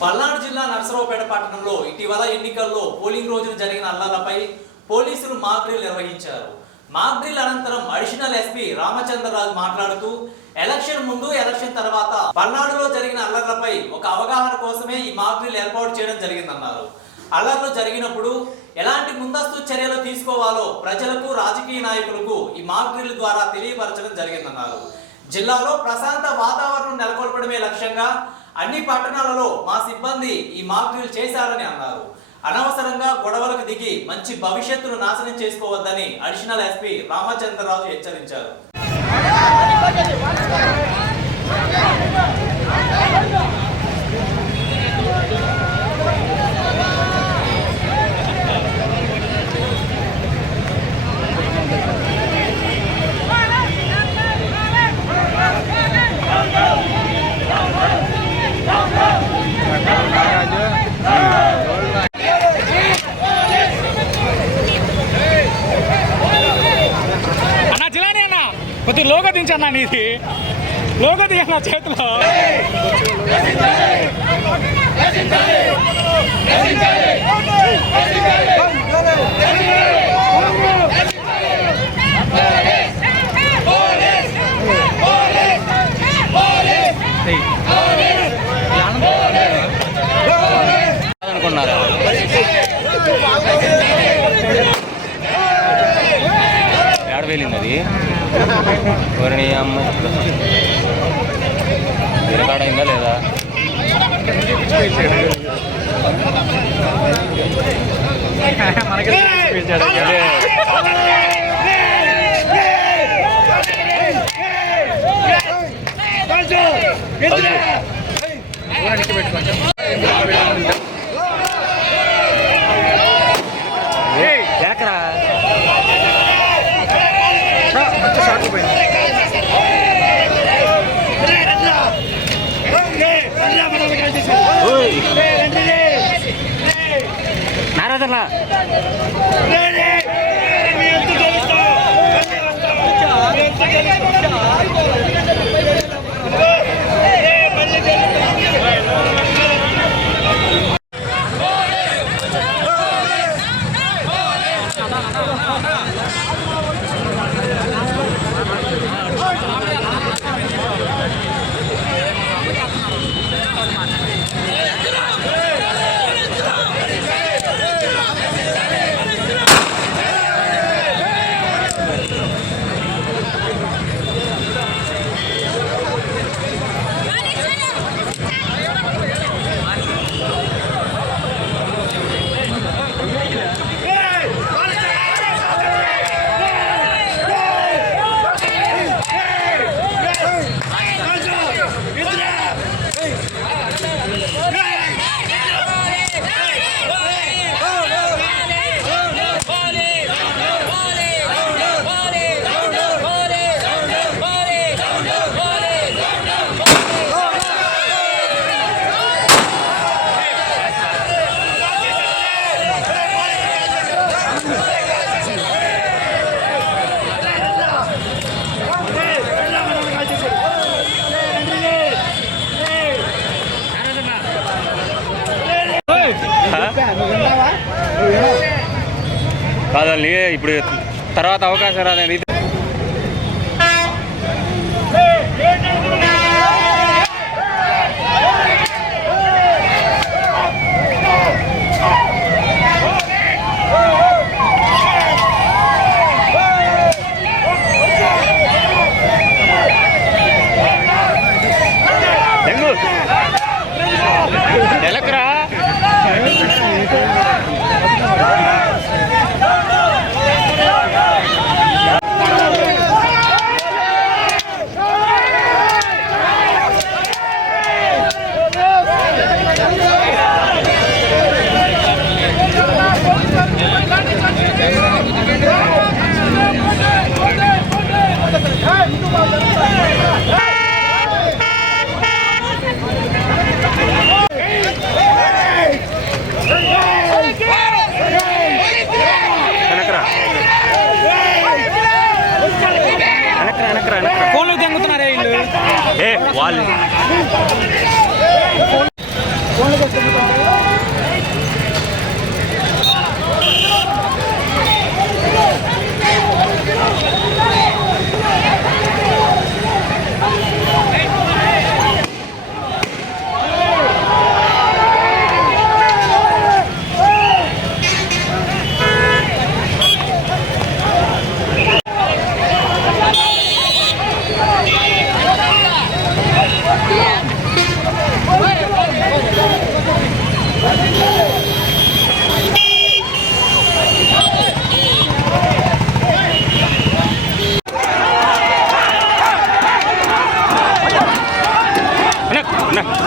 పల్నాడు జిల్లా నరసరావుపేట పట్టణంలో ఇటీవల ఎన్నికల్లో పోలింగ్ రోజున జరిగిన అల్లర్లపై పోలీసులు మాక్ డ్రిల్ నిర్వహించారు. మాక్ డ్రిల్ అనంతరం అడిషనల్ ఎస్పీ రామచంద్రరాజు మాట్లాడుతూ ఎలక్షన్ ముందు, ఎలక్షన్ తర్వాత పల్నాడులో జరిగిన అల్లర్లపై ఒక అవగాహన కోసమే ఈ మాక్ డ్రిల్ ఏర్పాటు చేయడం జరిగిందన్నారు. అల్లర్లు జరిగినప్పుడు ఎలాంటి ముందస్తు చర్యలు తీసుకోవాలో ప్రజలకు, రాజకీయ నాయకులకు ఈ మాక్ డ్రిల్ ద్వారా తెలియపరచడం జరిగిందన్నారు. జిల్లాలో ప్రశాంత వాతావరణం నెలకొల్పడమే లక్ష్యంగా అన్ని పట్టణాలలో మా సిబ్బంది ఈ మాక్ డ్రిల్ చేశారని అన్నారు. అనవసరంగా గొడవలకు దిగి మంచి భవిష్యత్తును నాశనం చేసుకోవద్దని అడిషనల్ ఎస్పీ రామచంద్రరాజు హెచ్చరించారు. కొద్ది లోగో దించన్నా, నీది లోగో దిగన్నా చేతిలో. అనుకున్నారా ఏడవేలింది అది ఎవరిని అమ్మాయి తిరగాడ అయిందా లేదా? ఎక్కరా నారాజర్లా కాదండి. ఇప్పుడు తర్వాత అవకాశం రాదని ఎలక్రా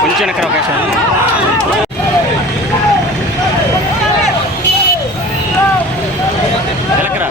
కొంచెం వెనక్కి అవకాశం వెనకరా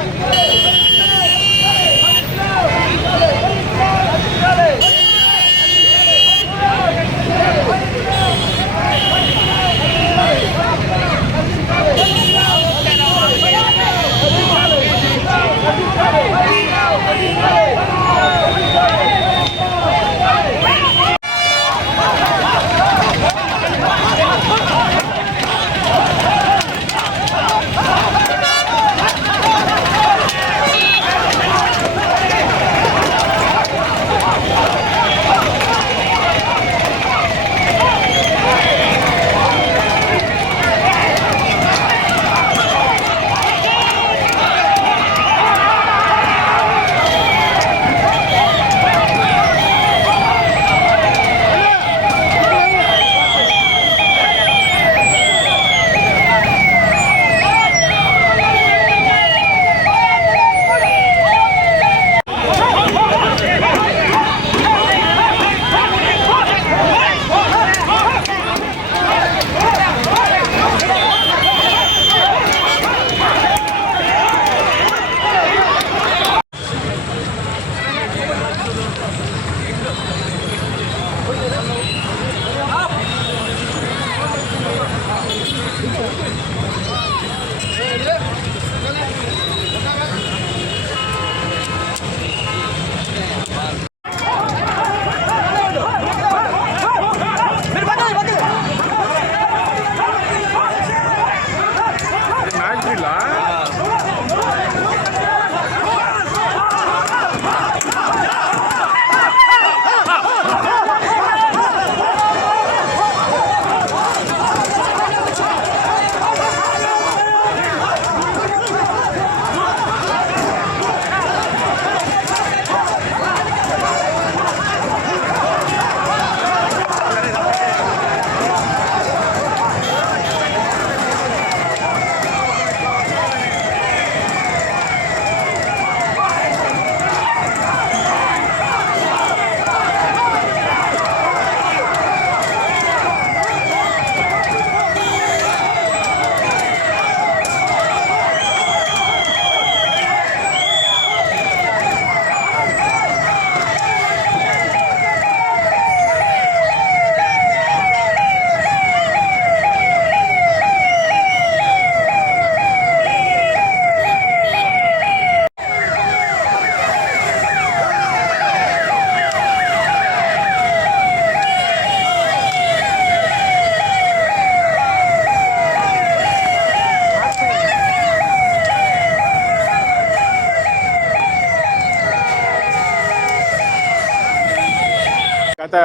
గత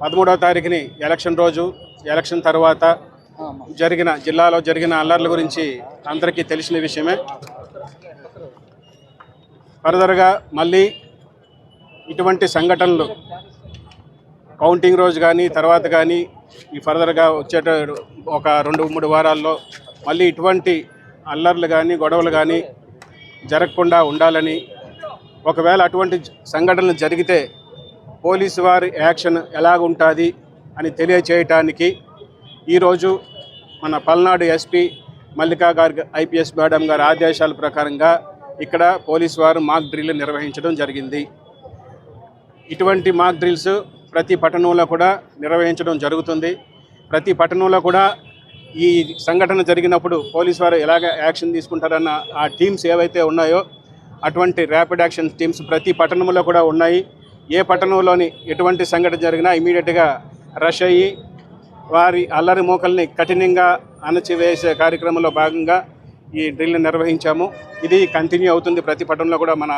13వ తారీఖుని ఎలక్షన్ రోజు, ఎలక్షన్ తర్వాత జిల్లాలో జరిగిన అల్లర్ల గురించి అందరికీ తెలిసిన విషయమే. ఫర్దర్గా మళ్ళీ ఇటువంటి సంఘటనలు కౌంటింగ్ రోజు కానీ తర్వాత కానీ ఈ ఫర్దర్గా వచ్చేట ఒక 2-3 వారాల్లో మళ్ళీ ఇటువంటి అల్లర్లు కానీ గొడవలు కానీ జరగకుండా ఉండాలని, ఒకవేళ అటువంటి సంఘటనలు జరిగితే పోలీసు వారి యాక్షన్ ఎలాగుంటుంది అని తెలియచేయటానికి ఈరోజు మన పల్నాడు ఎస్పీ మల్లికా గారి ఐపీఎస్ మేడం గారి ఆదేశాల ప్రకారంగా ఇక్కడ పోలీసు వారు మాక్ డ్రిల్ నిర్వహించడం జరిగింది. ఇటువంటి మాక్ డ్రిల్స్ ప్రతి పట్టణంలో కూడా నిర్వహించడం జరుగుతుంది. ప్రతి పట్టణంలో కూడా ఈ సంఘటన జరిగినప్పుడు పోలీసు వారు ఎలాగ యాక్షన్ తీసుకుంటారన్న ఆ టీమ్స్ ఏవైతే ఉన్నాయో అటువంటి ర్యాపిడ్ యాక్షన్ టీమ్స్ ప్రతి పట్టణంలో కూడా ఉన్నాయి. ఏ పట్టణంలోని ఎటువంటి సంఘటన జరిగినా ఇమీడియట్గా రష్ అయ్యి వారి అల్లరి మూకల్ని కఠినంగా అణచివేసే కార్యక్రమంలో భాగంగా ఈ డ్రిల్ నిర్వహించాము. ఇది కంటిన్యూ అవుతుంది. ప్రతి పట్టణంలో కూడా మన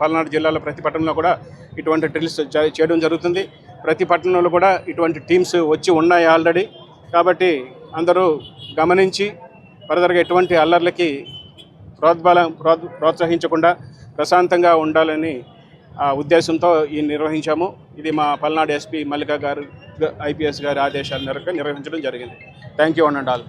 పల్నాడు జిల్లాలో ప్రతి పట్టణంలో కూడా ఇటువంటి డ్రిల్స్ చేయడం జరుగుతుంది. ప్రతి పట్టణంలో కూడా ఇటువంటి టీమ్స్ వచ్చి ఉన్నాయి ఆల్రెడీ. కాబట్టి అందరూ గమనించి ఫర్దర్గా ఎటువంటి అల్లర్లకి ప్రోత్సహించకుండా ప్రశాంతంగా ఉండాలని ఉద్దేశంతో ఈ నిర్వహించాము. ఇది మా పల్నాడు ఎస్పీ మల్లికా గారు IPS గారి ఆదేశాల మేరకు నిర్వహించడం జరిగింది. Thank you and all.